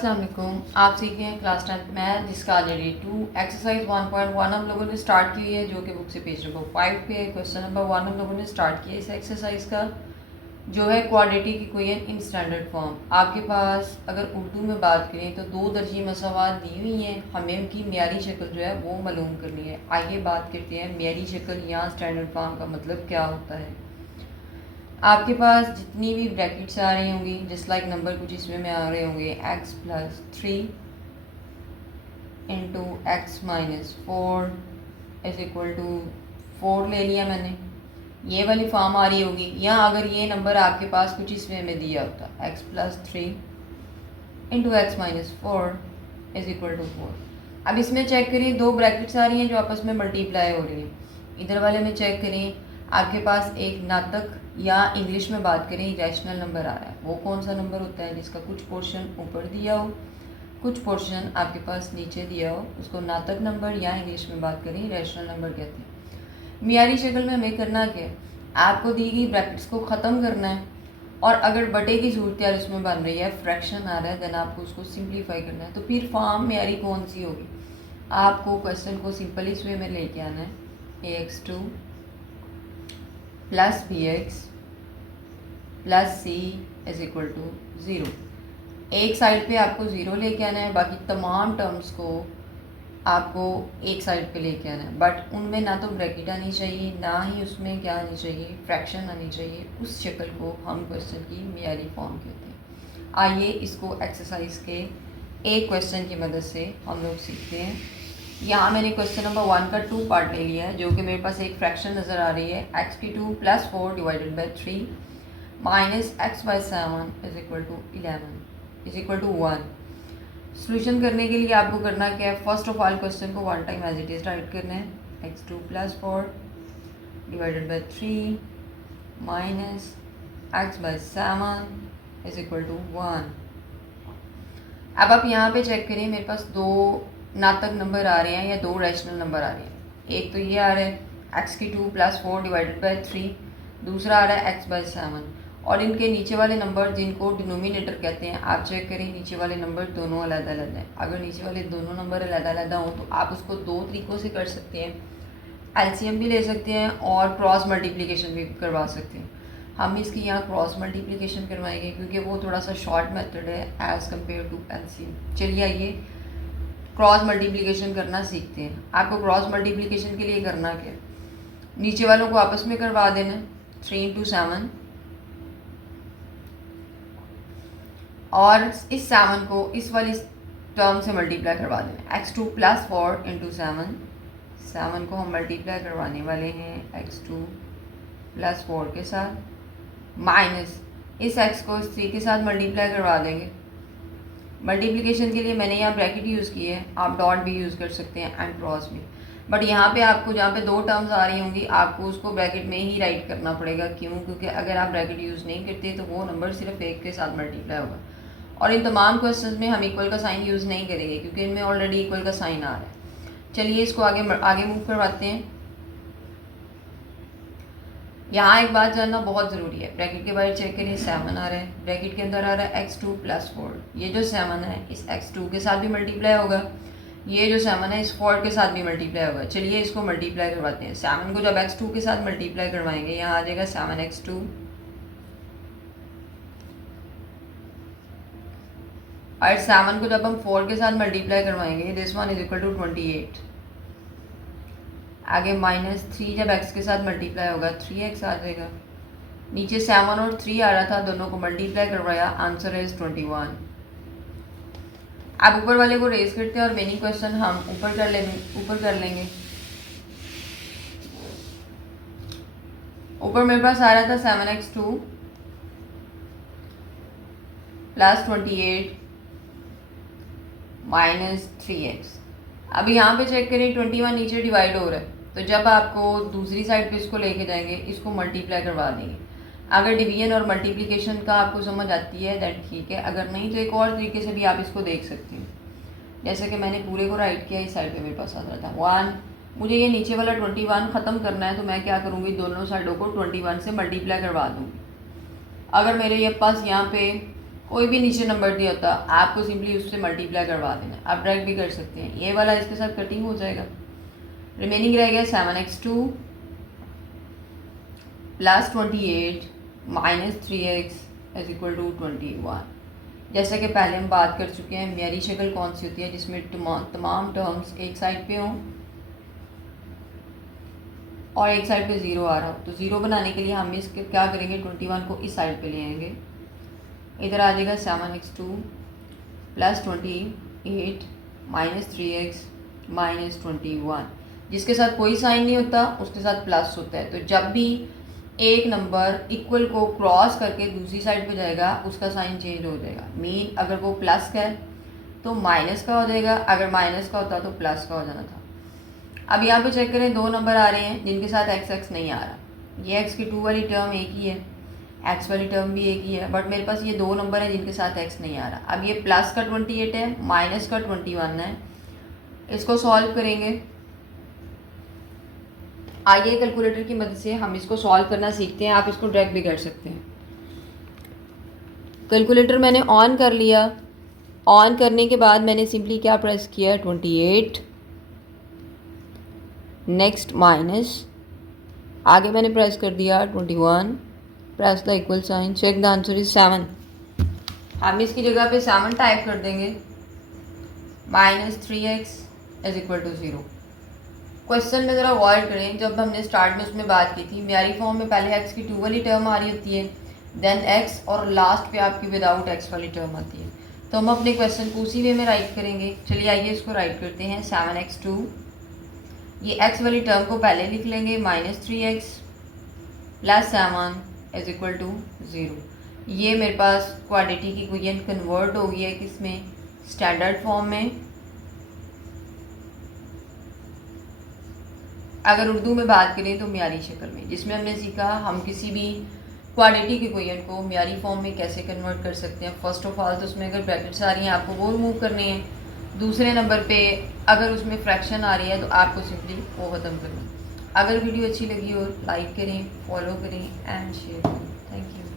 अस्सलाम वालेकुम। आप सीख रहे हैं क्लास 10 मैथ जिसका ऑलरेडी 2 एक्सरसाइज 1.1 हम लोगों ने स्टार्ट की है, जो कि बुक से पेज नंबर 5 पे है। क्वेश्चन नंबर 1 हम लोगों ने स्टार्ट किया इस एक्सरसाइज का, जो है quadratic equation in standard form. आपके पास अगर उर्दू में बात करें तो दो दर्जी मसावात दी हुई हैं, हमें उनकी मियारी शक्ल जो है वो मालूम करनी है। आइए बात करते हैं मियारी शक्ल या स्टैंडर्ड फॉर्म का मतलब क्या होता है। आपके पास जितनी भी ब्रैकेट्स आ रही होंगी, जस्ट लाइक नंबर कुछ इसमें में आ रहे होंगे x + 3 into x minus 4 is equal to 4 ले लिया मैंने, ये वाली फॉर्म आ रही होगी। या अगर ये नंबर आपके पास कुछ इसमें में दिया होता x + 3 into x minus 4 is equal to 4। अब इसमें चेक करें, दो ब्रैकेट्स आ रही हैं जो आपस में मल्टीप्लाई हो रही हैं। इधर वाले में चेक करें, आपके पास एक नातक या इंग्लिश में बात करें रैशनल नंबर आ रहा है। वो कौन सा नंबर होता है जिसका कुछ पोर्शन ऊपर दिया हो, कुछ पोर्शन आपके पास नीचे दिया हो, उसको नातक नंबर या इंग्लिश में बात करें रैशनल नंबर कहते हैं। मियारी शक्ल में हमें करना क्या है, आपको दी गई ब्रैकेट्स को ख़त्म करना है, और अगर बटे की सूरत यार उसमें बन रही है, फ्रैक्शन आ रहा है, देन आपको उसको सिंप्लीफाई करना है। तो फिर फॉर्म मियारी कौन सी होगी, आपको क्वेश्चन को सिंपल इस वे में लेके आना है। ax2 + bx + c is equal to 0। एक साइड पे आपको 0 लेके आना है, बाकी तमाम टर्म्स को आपको एक साइड पे लेके आना है। बट उनमें ना तो ब्रैकेट आनी चाहिए, ना ही उसमें क्या आनी चाहिए, फ्रैक्शन आनी चाहिए। उस शक्ल को हम क्वेश्चन की मियारी फॉर्म कहते हैं। आइए इसको एक्सरसाइज के एक क्वेश्चन की मदद से हम लोग सीखते हैं। यहाँ मैंने क्वेश्चन नंबर 1 का 2 पार्ट ले लिया है, जो कि मेरे पास एक फ्रैक्शन नज़र आ रही है x² + 4 / 3 minus x/7 is equal to 11 is equal to 1। Solution करने के लिए आपको करना क्या है, फर्स्ट ऑफ ऑल क्वेश्चन को one time as it is write करना है। x2 + 4 / 3 minus x/7 is equal to 1। अब आप यहाँ पे चेक करें, मेरे पास दो नातक नंबर आ रहे हैं या दो रैशनल नंबर आ रहे हैं। एक तो ये आ रहा है x² + 4 / 3, दूसरा आ रहा है x/7। और इनके नीचे वाले नंबर जिनको डिनोमिनेटर कहते हैं, आप चेक करें नीचे वाले नंबर दोनों अलग-अलग हैं। अगर नीचे वाले दोनों नंबर अलग-अलग हों तो आप उसको दो तरीक़ों से कर सकते हैं, एलसीएम भी ले सकते हैं और क्रॉस मल्टीप्लिकेशन भी करवा सकते हैं। हम इसकी यहाँ क्रॉस मल्टीप्लिकेशन करवाएंगे क्योंकि वो थोड़ा सा शॉर्ट मेथड है एज़ कम्पेयर टू एलसीएम। चलिए आइए क्रॉस मल्टीप्लिकेशन करना सीखते हैं। आपको क्रॉस मल्टीप्लिकेशन के लिए करना क्या, नीचे वालों को आपस में करवा देना, 3 × 7, और इस 7 को इस वाली टर्म से मल्टीप्लाई करवा देना। x2 + 4 × 7, 7 को हम मल्टीप्लाई करवाने वाले हैं x2 + 4 के साथ, माइनस इस x को इस 3 के साथ मल्टीप्लाई करवा देंगे। मल्टीप्लिकेशन के लिए मैंने यहाँ ब्रैकेट यूज़ की है, आप डॉट भी यूज़ कर सकते हैं एंड क्रॉस भी। बट यहाँ पे आपको जहाँ पे दो टर्म्स आ रही होंगी आपको उसको ब्रैकेट में ही राइट करना पड़ेगा। क्यों? क्योंकि अगर आप ब्रैकेट यूज़ नहीं करते तो वो नंबर सिर्फ एक के साथ मल्टीप्लाई होगा। और इन तमाम क्वेश्चंस में हम इक्वल का साइन यूज़ नहीं करेंगे क्योंकि इनमें ऑलरेडी इक्वल का साइन आ रहा है। चलिए इसको आगे मूव करवाते हैं। यहाँ एक बात जानना बहुत ज़रूरी है, ब्रैकेट के बाहर चेक करिए 7 आ रहा है, ब्रैकेट के अंदर आ रहा है x2 + 4। ये जो 7 है इस x2 के साथ भी मल्टीप्लाई होगा, ये जो 7 है इस 4 के साथ भी मल्टीप्लाई होगा। चलिए इसको मल्टीप्लाई करवाते हैं। 7 को जब x2 के साथ मल्टीप्लाई करवाएंगे, यहाँ आ जाएगा 7x2 और 7 को जब हम 4 के साथ मल्टीप्लाई करवाएंगे, this one is equal to 28। आगे -3 जब x के साथ मल्टीप्लाई होगा 3x आ जाएगा। नीचे 7 और 3 आ रहा था, दोनों को मल्टीप्लाई करवाया, आंसर इज 21। अब ऊपर वाले को रेज करते हैं और मेनी क्वेश्चन हम ऊपर कर लेंगे। ऊपर मेरे पास आ रहा था 7x2 + 28 - 3x। अब यहाँ पे चेक करें 21 नीचे डिवाइड हो रहा है, तो जब आपको दूसरी साइड पे इसको लेके जाएंगे, इसको मल्टीप्लाई करवा देंगे। अगर डिवीजन और मल्टीप्लिकेशन का आपको समझ आती है दैट ठीक है, अगर नहीं तो एक और तरीके से भी आप इसको देख सकते हैं। जैसे कि मैंने पूरे को राइट किया, इस साइड पे मेरे पास आ रहा था 1, मुझे ये नीचे वाला 21 ख़त्म करना है, तो मैं क्या करूँगी, दोनों साइडों को 21 से मल्टीप्लाई करवा दूँगी। अगर मेरे ये पास यहाँ पे कोई भी नीचे नंबर दिया होता आपको सिंपली उससे मल्टीप्लाई करवा देना है। आप डायरेक्ट भी कर सकते हैं, ये वाला इसके साथ कटिंग हो जाएगा। रिमेनिंग रह गया 7x2 plus 28 minus 3x is equal to 21। जैसा कि पहले हम बात कर चुके हैं, मेरी शक्ल कौन सी होती है जिसमें तमाम टर्म्स एक साइड पे हों और एक साइड पे ज़ीरो आ रहा हो। तो ज़ीरो बनाने के लिए हम इसके क्या करेंगे, 21 को इस साइड पे ले आएंगे। इधर आ जाएगा 7x2 plus 28 minus 3x minus 21। जिसके साथ कोई साइन नहीं होता उसके साथ प्लस होता है। तो जब भी एक नंबर इक्वल को क्रॉस करके दूसरी साइड पे जाएगा उसका साइन चेंज हो जाएगा। मीन अगर वो प्लस का है तो माइनस का हो जाएगा, अगर माइनस का होता तो प्लस का हो जाना था। अब यहाँ पे चेक करें, दो नंबर आ रहे हैं जिनके साथ x नहीं आ रहा। ये x की 2 वाली टर्म एक ही है, x वाली टर्म भी एक ही है, बट मेरे पास ये दो नंबर है जिनके साथ x नहीं आ रहा। अब ये प्लस का 28 है, माइनस का 21 है। इसको सॉल्व करेंगे। आइए कैलकुलेटर की मदद से हम इसको सॉल्व करना सीखते हैं। आप इसको डायरेक्ट भी कर सकते हैं। कैलकुलेटर मैंने ऑन कर लिया। ऑन करने के बाद मैंने सिंपली क्या प्रेस किया, 28 नेक्स्ट माइनस, आगे मैंने प्रेस कर दिया 21, press the equal sign, check the answer is 7। हम इसकी जगह पे 7 टाइप कर देंगे। Minus 3x is equal to 0। Question में ज़रा अवॉइड करें, जब हमने स्टार्ट में उसमें बात की थी म्यारी फॉर्म में पहले x की 2 वाली टर्म आ रही होती है, देन x और लास्ट पे आपकी विदाउट x वाली टर्म आती है। तो हम अपने क्वेश्चन को उसी वे में राइट करेंगे। चलिए आइए इसको राइट करते हैं। 7x2, ये x वाली टर्म को पहले लिख लेंगे, minus 3x plus 7 is equal to 0। ये मेरे पास क्वाड्रेटिक इक्वेशन कन्वर्ट हो गई है किसमें, स्टैंडर्ड फॉर्म में। अगर उर्दू में बात करें तो म्यारी शक्ल में, जिसमें हमने सीखा हम किसी भी क्वाड्रेटिक इक्वेशन को म्यारी फॉर्म में कैसे कन्वर्ट कर सकते हैं। फर्स्ट ऑफ ऑल तो उसमें अगर ब्रैकेट्स आ रही हैं आपको वो रिमूव करने हैं। दूसरे नंबर पे अगर उसमें फ्रैक्शन आ रही है तो आपको सिंपली वो ख़त्म करना है। अगर वीडियो अच्छी लगी हो लाइक करें, फॉलो करें एंड शेयर करें। Thank you.